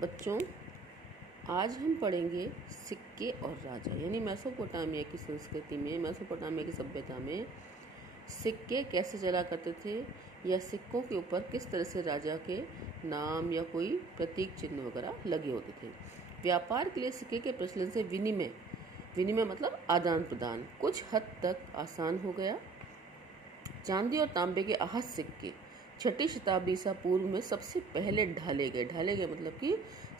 बच्चों, आज हम पढ़ेंगे सिक्के और राजा यानी मेसोपोटामिया की संस्कृति में, मेसोपोटामिया की सभ्यता में सिक्के कैसे चला करते थे या सिक्कों के ऊपर किस तरह से राजा के नाम या कोई प्रतीक चिन्ह वगैरह लगे होते थे। व्यापार के लिए सिक्के के प्रचलन से विनिमय विनिमय मतलब आदान प्रदान कुछ हद तक आसान हो गया। चांदी और तांबे के आहत सिक्के 6ठी शताब्दी ईसा पूर्व में सबसे पहले ढाले गए मतलब कि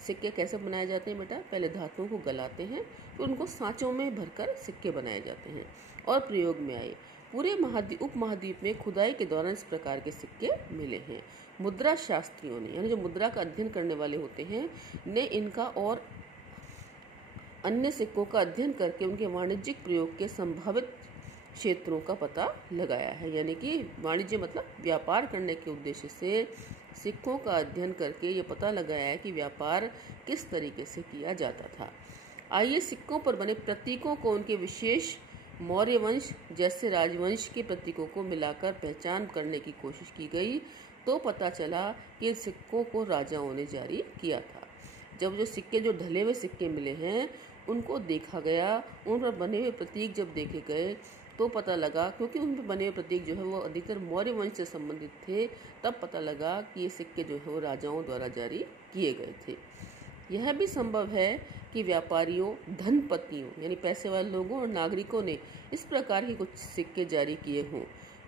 सिक्के कैसे बनाए जाते हैं बेटा, पहले धातुओं को गलाते हैं फिर उनको सांचों में भरकर सिक्के बनाए जाते हैं और प्रयोग में आए। पूरे उपमहाद्वीप में खुदाई के दौरान इस प्रकार के सिक्के मिले हैं। मुद्रा शास्त्रियों ने यानी जो मुद्रा का अध्ययन करने वाले होते हैं ने इनका और अन्य सिक्कों का अध्ययन करके उनके वाणिज्यिक प्रयोग के संभावित क्षेत्रों का पता लगाया है। यानी कि वाणिज्य मतलब व्यापार करने के उद्देश्य से सिक्कों का अध्ययन करके ये पता लगाया है कि व्यापार किस तरीके से किया जाता था। आइए सिक्कों पर बने प्रतीकों को उनके विशेष मौर्य वंश जैसे राजवंश के प्रतीकों को मिलाकर पहचान करने की कोशिश की गई तो पता चला कि सिक्कों को राजाओं ने जारी किया था। जब जो सिक्के जो ढले हुए सिक्के मिले हैं उनको देखा गया, उन पर बने हुए प्रतीक जब देखे गए तो पता लगा, क्योंकि उन पर बने हुए प्रतीक जो है वो अधिकतर मौर्य वंश से संबंधित थे, तब पता लगा कि ये सिक्के जो है वो राजाओं द्वारा जारी किए गए थे। यह भी संभव है कि व्यापारियों, धनपतियों यानी पैसे वाले लोगों और नागरिकों ने इस प्रकार के कुछ सिक्के जारी किए हों।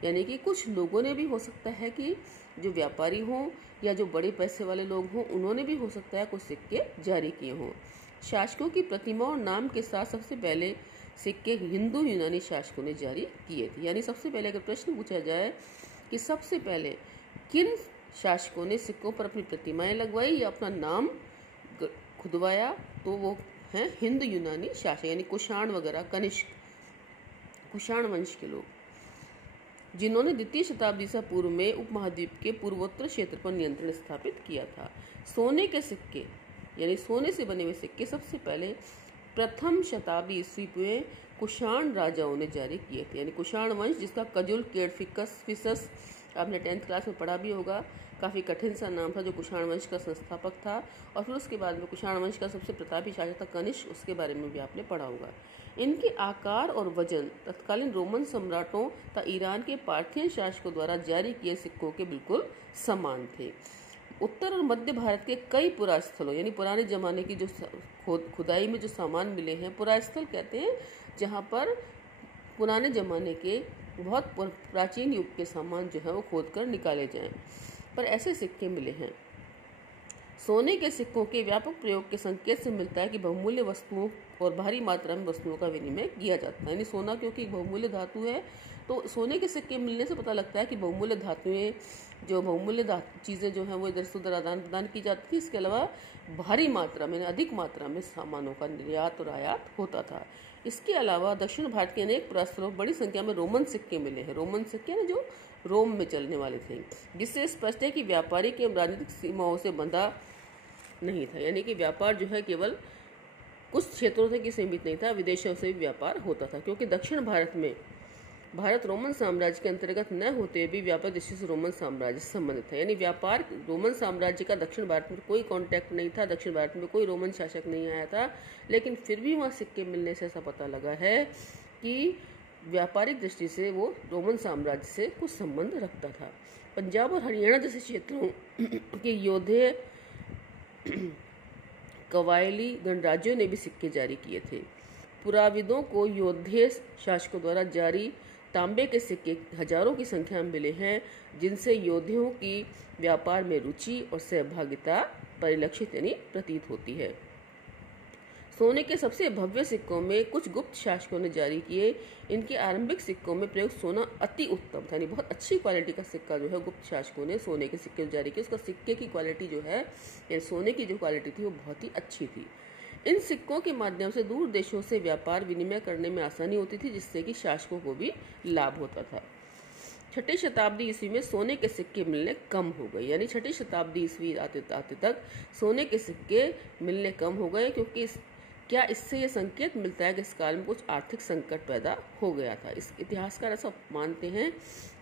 यानी कि कुछ लोगों ने भी हो सकता है कि जो व्यापारी हों या जो बड़े पैसे वाले लोग हों उन्होंने भी हो सकता है कुछ सिक्के जारी किए हों। शासकों की प्रतिमा और नाम के साथ सबसे पहले सिक्के हिंदू यूनानी शासकों ने जारी किए थे। यानी सबसे पहले अगर प्रश्न पूछा जाए कि सबसे पहले किन शासकों ने सिक्कों पर अपनी प्रतिमाएं लगवाई या अपना नाम खुदवाया, तो वो हैं हिंदू यूनानी शासक यानी कुषाण वगैरह, कनिष्क, कुषाण वंश के लोग, जिन्होंने 2वीं शताब्दी से पूर्व में उपमहाद्वीप के पूर्वोत्तर क्षेत्र पर नियंत्रण स्थापित किया था। सोने के सिक्के यानी सोने से बने हुए सिक्के सबसे पहले 1म शताब्दी ईस्वी में कुषाण राजाओं ने जारी किए थे। यानी कुषाण वंश जिसका कजुल केडफिसस आपने 10th क्लास में पढ़ा भी होगा, काफ़ी कठिन सा नाम था, जो कुषाण वंश का संस्थापक था। और फिर उसके बाद में कुषाण वंश का सबसे प्रतापी शासक था कनिष्क, उसके बारे में भी आपने पढ़ा होगा। इनके आकार और वजन तत्कालीन रोमन सम्राटों तथा ईरान के पार्थियन शासकों द्वारा जारी किए सिक्कों के बिल्कुल समान थे। उत्तर और मध्य भारत के कई पुरास्थलों यानी पुराने ज़माने की जो खुदाई में जो सामान मिले हैं, पुरास्थल कहते हैं जहाँ पर पुराने ज़माने के बहुत प्राचीन युग के सामान जो है वो खोद कर निकाले जाएं, पर ऐसे सिक्के मिले हैं। सोने के सिक्कों के व्यापक प्रयोग के संकेत से मिलता है कि बहुमूल्य वस्तुओं और भारी मात्रा में वस्तुओं का विनिमय किया जाता है। यानी सोना क्योंकि बहुमूल्य धातु है तो सोने के सिक्के मिलने से पता लगता है कि बहुमूल्य धातुएं, जो बहुमूल्य चीज़ें जो हैं वो इधर से उधर आदान प्रदान की जाती थी। इसके अलावा भारी मात्रा में अधिक मात्रा में सामानों का निर्यात और आयात होता था। इसके अलावा दक्षिण भारत के अनेक पुरास्थलों बड़ी संख्या में रोमन सिक्के मिले हैं। रोमन सिक्के ना जो रोम में चलने वाले थे, जिससे स्पष्ट है कि व्यापारी के राजनीतिक सीमाओं से बंधा नहीं था। यानी कि व्यापार जो है केवल कुछ क्षेत्रों तक ही सीमित नहीं था, विदेशों से भी व्यापार होता था। क्योंकि दक्षिण भारत में भारत रोमन साम्राज्य के अंतर्गत न होते भी व्यापार दृष्टि से रोमन साम्राज्य से संबंधित था। यानी व्यापार रोमन साम्राज्य का दक्षिण भारत में कोई कांटेक्ट नहीं था, दक्षिण भारत में कोई रोमन शासक नहीं आया था, लेकिन फिर भी वहाँ सिक्के मिलने से ऐसा पता लगा है कि व्यापारिक दृष्टि से वो रोमन साम्राज्य से कुछ संबंध रखता था। पंजाब और हरियाणा जैसे क्षेत्रों के योद्धे कबायली गणराज्यों ने भी सिक्के जारी किए थे। पुराविदों को योद्धे शासकों द्वारा जारी तांबे के सिक्के हजारों की संख्या में मिले हैं, जिनसे योद्धियों की व्यापार में रुचि और सहभागिता परिलक्षित यानी प्रतीत होती है। सोने के सबसे भव्य सिक्कों में कुछ गुप्त शासकों ने जारी किए। इनके आरंभिक सिक्कों में प्रयुक्त सोना अति उत्तम था, यानी बहुत अच्छी क्वालिटी का सिक्का जो है गुप्त शासकों ने सोने के सिक्के जारी किए। उसका सिक्के की क्वालिटी जो है यानी सोने की जो क्वालिटी थी वो बहुत ही अच्छी थी। इन सिक्कों के माध्यम से दूर देशों से व्यापार विनिमय करने में आसानी होती थी, जिससे कि शासकों को भी लाभ होता था। 6ठी शताब्दी ईस्वी में सोने के सिक्के मिलने कम हो गए। यानी 6ठी शताब्दी ईस्वी आते तक सोने के सिक्के मिलने कम हो गए, क्योंकि क्या इससे ये संकेत मिलता है कि इस काल में कुछ आर्थिक संकट पैदा हो गया था। इस इतिहासकार ऐसा मानते हैं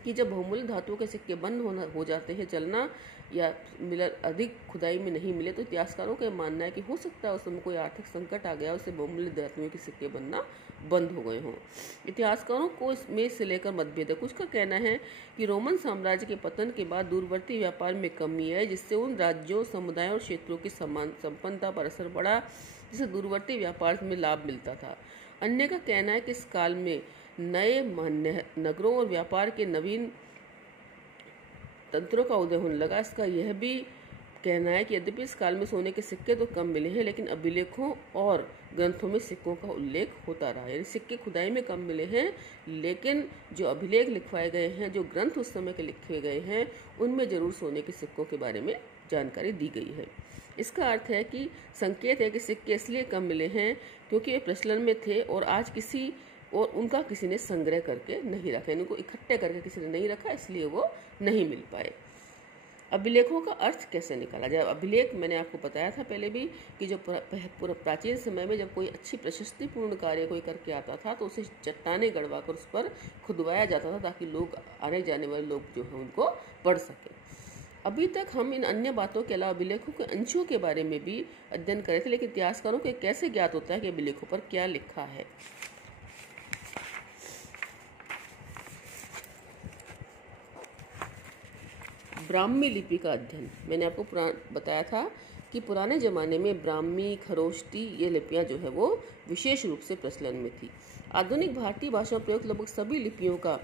कि जब बहुमूल्य धातुओं के सिक्के बंद हो जाते हैं चलना, या मिलर अधिक खुदाई में नहीं मिले, तो इतिहासकारों का मानना है कि हो सकता है उस समय कोई आर्थिक संकट आ गया, उससे बहुमूल्य धातुओं के सिक्के बनना बंद हो गए हों। इतिहासकारों को इसमें से लेकर मतभेद है। कुछ का कहना है कि रोमन साम्राज्य के पतन के बाद दूरवर्ती व्यापार में कमी है, जिससे उन राज्यों, समुदायों और क्षेत्रों की समान संपन्नता पर असर पड़ा जिससे दूरवर्ती व्यापार में लाभ मिलता था। अन्य का कहना है कि इस काल में नए नगरों और व्यापार के नवीन तंत्रों का उदय होने लगा। इसका यह भी कहना है कि यद्यपि इस काल में सोने के सिक्के तो कम मिले हैं, लेकिन अभिलेखों और ग्रंथों में सिक्कों का उल्लेख होता रहा। यानी सिक्के खुदाई में कम मिले हैं, लेकिन जो अभिलेख लिखवाए गए हैं, जो ग्रंथ उस समय के लिखे गए हैं, उनमें जरूर सोने के सिक्कों के बारे में जानकारी दी गई है। इसका अर्थ है कि संकेत है कि सिक्के इसलिए कम मिले हैं क्योंकि वे प्रचलन में थे और उनका किसी ने संग्रह करके नहीं रखा, इनको इकट्ठे करके किसी ने नहीं रखा, इसलिए वो नहीं मिल पाए। अभिलेखों का अर्थ कैसे निकाला जाए? अभिलेख मैंने आपको बताया था पहले भी कि जो प्राचीन समय में जब कोई अच्छी प्रशस्तिपूर्ण कार्य कोई करके आता था तो उसे चट्टाने गड़वा कर उस पर खुदवाया जाता था ताकि लोग, आने जाने वाले लोग जो है उनको पढ़ सके। अभी तक हम इन अन्य बातों के अलावा अभिलेखों के अंशों के बारे में भी अध्ययन करे थे, लेकिन इतिहासकारों को कैसे ज्ञात होता है कि अभिलेखों पर क्या लिखा है? ब्राह्मी लिपि का अध्ययन। मैंने आपको बताया था कि पुराने ज़माने में ब्राह्मी, खरोष्टी ये लिपियाँ जो है वो विशेष रूप से प्रचलन में थी। आधुनिक भारतीय भाषा में प्रयुक्त लगभग सभी लिपियों का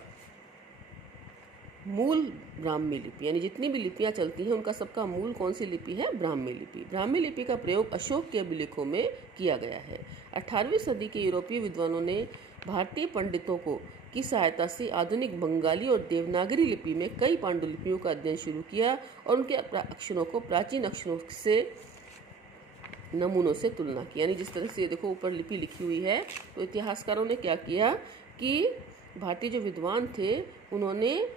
मूल ब्राह्मी लिपि, यानी जितनी भी लिपियाँ चलती हैं उनका सबका मूल कौन सी लिपि है? ब्राह्मी लिपि। ब्राह्मी लिपि का प्रयोग अशोक के अभिलेखों में किया गया है। 18वीं सदी के यूरोपीय विद्वानों ने भारतीय पंडितों की सहायता से आधुनिक बंगाली और देवनागरी लिपि में कई पांडुलिपियों का अध्ययन शुरू किया और उनके अक्षरों को प्राचीन अक्षरों से नमूनों से तुलना की। यानी जिस तरह से देखो ऊपर लिपि लिखी हुई है, तो इतिहासकारों ने क्या किया कि भारतीय जो विद्वान थे उन्होंने,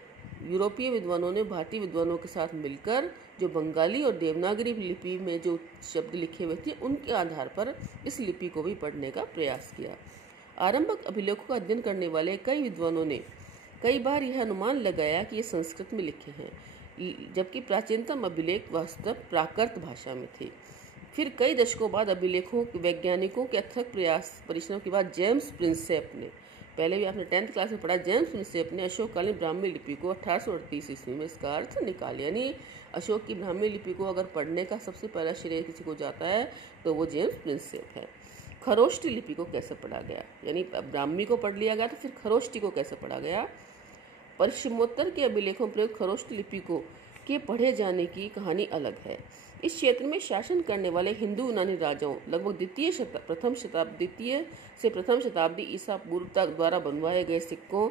यूरोपीय विद्वानों ने भारतीय विद्वानों के साथ मिलकर जो बंगाली और देवनागरी लिपि में जो शब्द लिखे हुए थे उनके आधार पर इस लिपि को भी पढ़ने का प्रयास किया। आरंभिक अभिलेखों का अध्ययन करने वाले कई विद्वानों ने कई बार यह अनुमान लगाया कि ये संस्कृत में लिखे हैं, जबकि प्राचीनतम अभिलेख वास्तव प्राकृत भाषा में थे। फिर कई दशकों बाद अभिलेखों वैज्ञानिकों के अथक परिश्रम के बाद जेम्स प्रिंसेप ने, पहले भी आपने 10th क्लास में पढ़ा, जेम्स प्रिंसेप ने अशोककालीन ब्राह्मी लिपि को 1838 ईस्वी में इसका अर्थ निकाल। यानी अशोक की ब्राह्मी लिपि को अगर पढ़ने का सबसे पहला श्रेय किसी को जाता है तो वो जेम्स प्रिंसेप है। खरोष्टी लिपि को कैसे पढ़ा गया? यानी ब्राह्मी को पढ़ लिया गया, तो फिर खरोष्टी को कैसे पढ़ा गया? पश्चिमोत्तर के अभिलेखों प्रयुक्त खरोष्टी लिपि के पढ़े जाने की कहानी अलग है। इस क्षेत्र में शासन करने वाले हिंदू यूनानी राजाओं लगभग द्वितीय से प्रथम शताब्दी ईसा पूर्व तक द्वारा बनवाए गए सिक्कों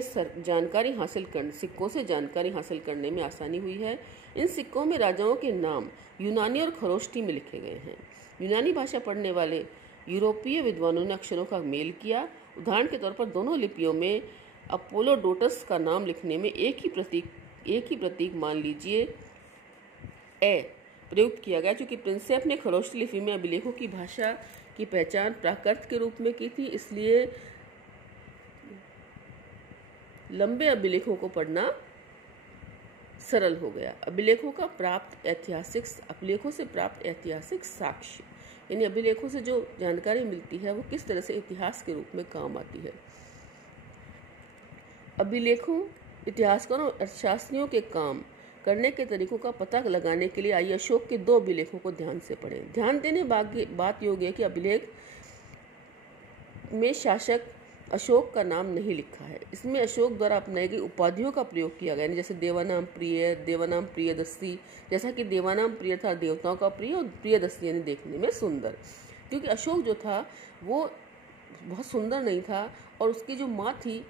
से जानकारी हासिल करने में आसानी हुई है। इन सिक्कों में राजाओं के नाम यूनानी और खरोष्टी में लिखे गए हैं। यूनानी भाषा पढ़ने वाले यूरोपीय विद्वानों ने अक्षरों का मेल किया। उदाहरण के तौर पर दोनों लिपियों में अपोलोडोटस का नाम लिखने में एक ही प्रतीक मान लीजिए ए प्रयुक्त किया गया। चूंकि प्रिंसेप ने खरोष्टी लिपि में अभिलेखों की भाषा की पहचान प्राकृत के रूप में की थी, इसलिए लंबे अभिलेखों को पढ़ना सरल हो गया। अभिलेखों से प्राप्त ऐतिहासिक साक्ष्य, यानी अभिलेखों से जो जानकारी मिलती है वो किस तरह से इतिहास के रूप में काम आती है। अभिलेखों, इतिहासकारों और अर्थशास्त्रियों के काम करने के तरीकों का पता लगाने के लिए आइए अशोक के 2 अभिलेखों को ध्यान से पढ़ें। ध्यान देने बात योग्य है कि अभिलेख में शासक अशोक का नाम नहीं लिखा है। इसमें अशोक द्वारा अपनाई गई उपाधियों का प्रयोग किया गया, जैसे देवानाम प्रिय, देवानाम प्रियदस्ती। जैसा कि देवानाम प्रिय था देवताओं का प्रिय, और प्रियदस्ती यानी देखने में सुंदर। क्योंकि अशोक जो था वो बहुत सुंदर नहीं था, और उसकी जो माँ थी,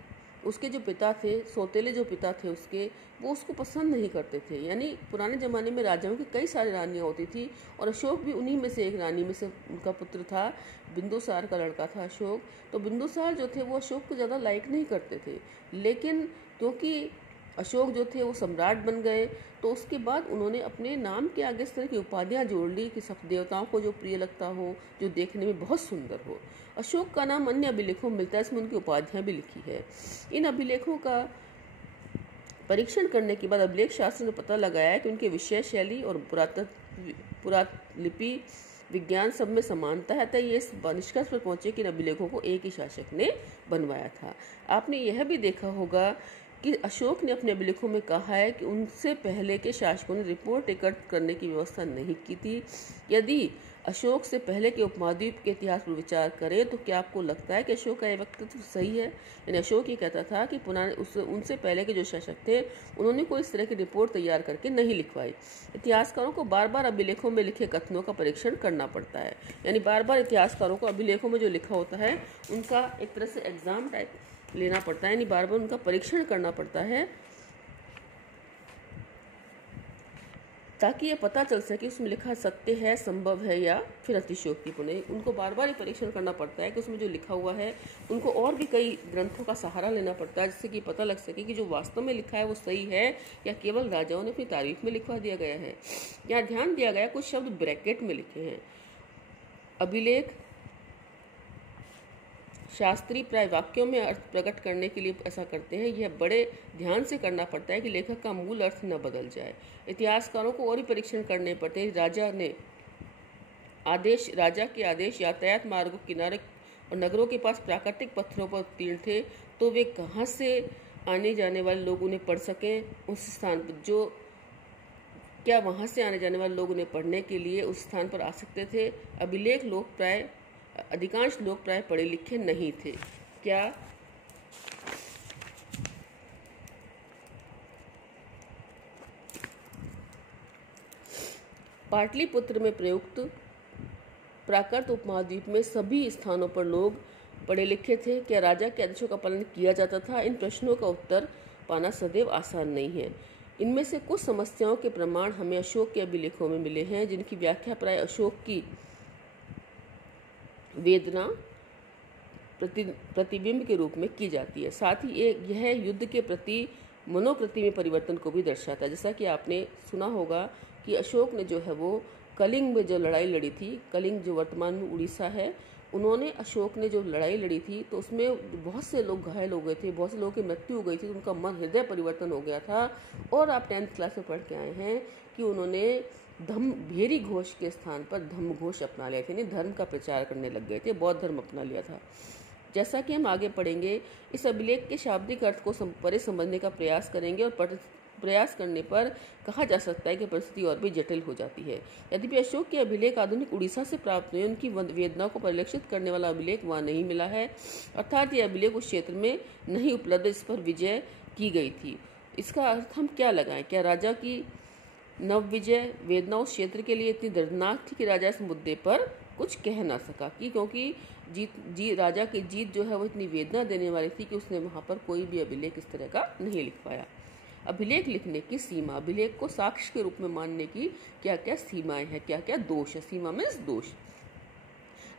उसके जो पिता थे, सौतेले जो पिता थे उसके, वो उसको पसंद नहीं करते थे। यानी पुराने ज़माने में राजाओं की कई सारी रानियाँ होती थी, और अशोक भी उन्हीं में से एक रानी में से उनका पुत्र था। बिंदुसार का लड़का था अशोक। तो बिंदुसार जो थे वो अशोक को ज़्यादा लाइक नहीं करते थे, लेकिन क्योंकि अशोक जो थे वो सम्राट बन गए, तो उसके बाद उन्होंने अपने नाम के आगे इस तरह की उपाधियाँ जोड़ ली कि सब देवताओं को जो प्रिय लगता हो, जो देखने में बहुत सुंदर हो। अशोक का नाम अन्य अभिलेखों में मिलता है, इसमें उनकी उपाधियाँ भी लिखी है। इन अभिलेखों का परीक्षण करने के बाद अभिलेख शास्त्र ने पता लगाया कि उनके विषय शैली और पुरालिपि विज्ञान सब में समानता है, अतः ये इस निष्कर्ष पर पहुंचे कि इन अभिलेखों को एक ही शासक ने बनवाया था। आपने यह भी देखा होगा कि अशोक ने अपने अभिलेखों में कहा है कि उनसे पहले के शासकों ने रिपोर्ट एकत्र करने की व्यवस्था नहीं की थी। यदि अशोक से पहले के उपमहाद्वीप के इतिहास पर विचार करें तो क्या आपको लगता है कि अशोक का यह वक्तव्य सही है? यानी अशोक ये कहता था कि उनसे पहले के जो शासक थे उन्होंने कोई इस तरह की रिपोर्ट तैयार करके नहीं लिखवाई। इतिहासकारों को बार बार अभिलेखों में लिखे कथनों का परीक्षण करना पड़ता है, यानी बार बार इतिहासकारों को अभिलेखों में जो लिखा होता है उनका एक तरह से एग्जाम टाइप लेना पड़ता है, यानी बार बार उनका परीक्षण करना पड़ता है ताकि ये पता चल सके उसमें लिखा सत्य है, संभव है या फिर अतिशयोक्तिपूर्ण है। उनको बार बार ये परीक्षण करना पड़ता है कि उसमें जो लिखा हुआ है उनको और भी कई ग्रंथों का सहारा लेना पड़ता है जिससे कि पता लग सके कि जो वास्तव में लिखा है वो सही है या केवल राजाओं ने अपनी तारीफ में लिखवा दिया गया है। यहाँ ध्यान दिया गया कुछ शब्द ब्रैकेट में लिखे हैं। अभिलेख शास्त्री प्राय वाक्यों में अर्थ प्रकट करने के लिए ऐसा करते हैं। यह बड़े ध्यान से करना पड़ता है कि लेखक का मूल अर्थ न बदल जाए। इतिहासकारों को और भी परीक्षण करने पड़ते हैं। राजा के आदेश यातायात मार्गों किनारे और नगरों के पास प्राकृतिक पत्थरों पर उत्तीर्ण थे, तो वे कहाँ से आने जाने वाले लोग उन्हें पढ़ सकें उस स्थान पर क्या वहाँ से आने जाने वाले लोग उन्हें पढ़ने के लिए उस स्थान पर आ सकते थे? अधिकांश लोग प्राय पढ़े लिखे नहीं थे। क्या पाटलिपुत्र में प्रयुक्त प्राकृत उपमहाद्वीप में सभी स्थानों पर लोग पढ़े लिखे थे? क्या राजा के आदेशों का पालन किया जाता था? इन प्रश्नों का उत्तर पाना सदैव आसान नहीं है। इनमें से कुछ समस्याओं के प्रमाण हमें अशोक के अभिलेखों में मिले हैं, जिनकी व्याख्या प्राय अशोक की वेदना प्रतिबिंब के रूप में की जाती है। साथ ही यह युद्ध के प्रति मनोकृति में परिवर्तन को भी दर्शाता है। जैसा कि आपने सुना होगा कि अशोक ने जो है वो कलिंग में जो लड़ाई लड़ी थी, कलिंग जो वर्तमान में उड़ीसा है, अशोक ने जो लड़ाई लड़ी थी तो उसमें बहुत से लोग घायल हो गए थे, बहुत से लोगों की मृत्यु हो गई थी, तो उनका मन हृदय परिवर्तन हो गया था। और आप 10th क्लास में पढ़ के आए हैं कि उन्होंने भेरी घोष के स्थान पर धम्म घोष अपना लिया था, यानी धर्म का प्रचार करने लग गए थे, बौद्ध धर्म अपना लिया था। जैसा कि हम आगे पढ़ेंगे, इस अभिलेख के शाब्दिक अर्थ को परे समझने का प्रयास करेंगे और प्रयास करने पर कहा जा सकता है कि परिस्थिति और भी जटिल हो जाती है। यद्यपि अशोक के अभिलेख आधुनिक उड़ीसा से प्राप्त हुए, उनकी वेदनाओं को परिलक्षित करने वाला अभिलेख वहाँ नहीं मिला है, अर्थात ये अभिलेख उस क्षेत्र में नहीं उपलब्ध जिस पर विजय की गई थी। इसका अर्थ हम क्या लगाएं? क्या राजा की नव विजय वेदना उस क्षेत्र के लिए इतनी दर्दनाक थी कि राजा इस मुद्दे पर कुछ कह ना सका, क्योंकि राजा की जीत जो है वो इतनी वेदना देने वाली थी कि उसने वहाँ पर कोई भी अभिलेख इस तरह का नहीं लिख पाया। अभिलेख लिखने की सीमा, अभिलेख को साक्ष्य के रूप में मानने की क्या क्या सीमाएं हैं, क्या क्या दोष है। सीमा मीन्स दोष।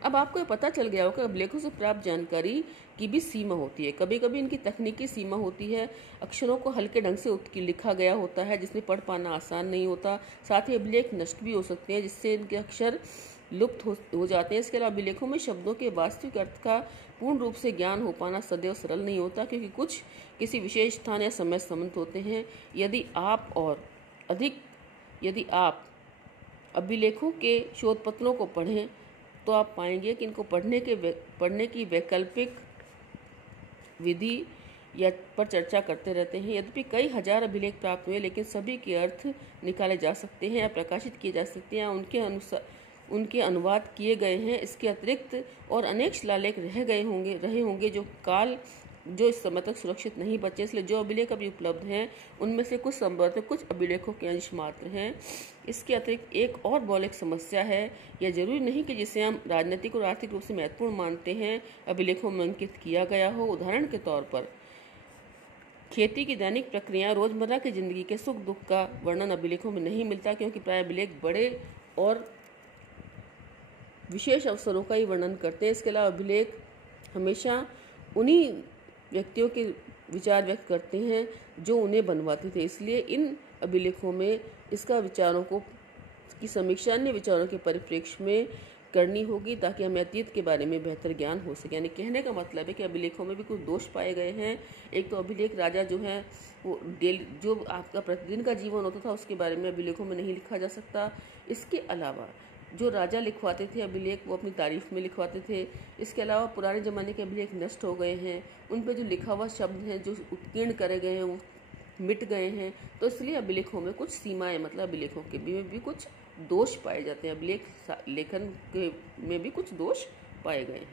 अब आपको ये पता चल गया होगा कि अभिलेखों से प्राप्त जानकारी की भी सीमा होती है। कभी कभी इनकी तकनीकी सीमा होती है, अक्षरों को हल्के ढंग से लिखा गया होता है जिसमें पढ़ पाना आसान नहीं होता। साथ ही अभिलेख नष्ट भी हो सकते हैं जिससे इनके अक्षर लुप्त हो जाते हैं। इसके अलावा अभिलेखों में शब्दों के वास्तविक अर्थ का पूर्ण रूप से ज्ञान हो पाना सदैव सरल नहीं होता, क्योंकि कुछ किसी विशेष स्थान या समय संबंधित होते हैं। यदि आप अभिलेखों के शोध पत्रों को पढ़ें तो आप पाएंगे कि इनको पढ़ने की वैकल्पिक विधि पर चर्चा करते रहते हैं। यद्यपि कई हजार अभिलेख प्राप्त हुए, लेकिन सभी के अर्थ निकाले जा सकते हैं या प्रकाशित किए जा सकते हैं, उनके अनुवाद किए गए हैं। इसके अतिरिक्त और अनेक शिलालेख रहे होंगे जो इस समय तक सुरक्षित नहीं बचे। इसलिए जो अभिलेख अभी उपलब्ध हैं उनमें से कुछ संभवतः कुछ अभिलेखों के अंश मात्र हैं। इसके अतिरिक्त एक और मौलिक समस्या है, यह जरूरी नहीं कि जिसे हम राजनीतिक और आर्थिक रूप से महत्वपूर्ण मानते हैं अभिलेखों में अंकित किया गया हो। उदाहरण के तौर पर खेती की दैनिक प्रक्रिया, रोजमर्रा की जिंदगी के सुख दुख का वर्णन अभिलेखों में नहीं मिलता, क्योंकि प्राय अभिलेख बड़े और विशेष अवसरों का ही वर्णन करते हैं। इसके अलावा अभिलेख हमेशा उन्हीं व्यक्तियों के विचार व्यक्त करते हैं जो उन्हें बनवाते थे। इसलिए इन अभिलेखों में इसका विचारों की समीक्षा अन्य विचारों के परिप्रेक्ष्य में करनी होगी ताकि हमें अतीत के बारे में बेहतर ज्ञान हो सके। यानी कहने का मतलब है कि अभिलेखों में भी कुछ दोष पाए गए हैं। एक तो अभिलेख राजा जो है वो डेली जो आपका प्रतिदिन का जीवन होता था उसके बारे में अभिलेखों में नहीं लिखा जा सकता। इसके अलावा जो राजा लिखवाते थे अभिलेख वो अपनी तारीफ में लिखवाते थे। इसके अलावा पुराने ज़माने के अभिलेख नष्ट हो गए हैं, उन पर जो लिखा हुआ शब्द हैं जो उत्कीर्ण करे गए हैं वो मिट गए हैं। तो इसलिए अभिलेखों में कुछ सीमाएं मतलब अभिलेखों के भी कुछ दोष पाए जाते हैं। अभिलेख लेखन के में भी कुछ दोष पाए गए हैं।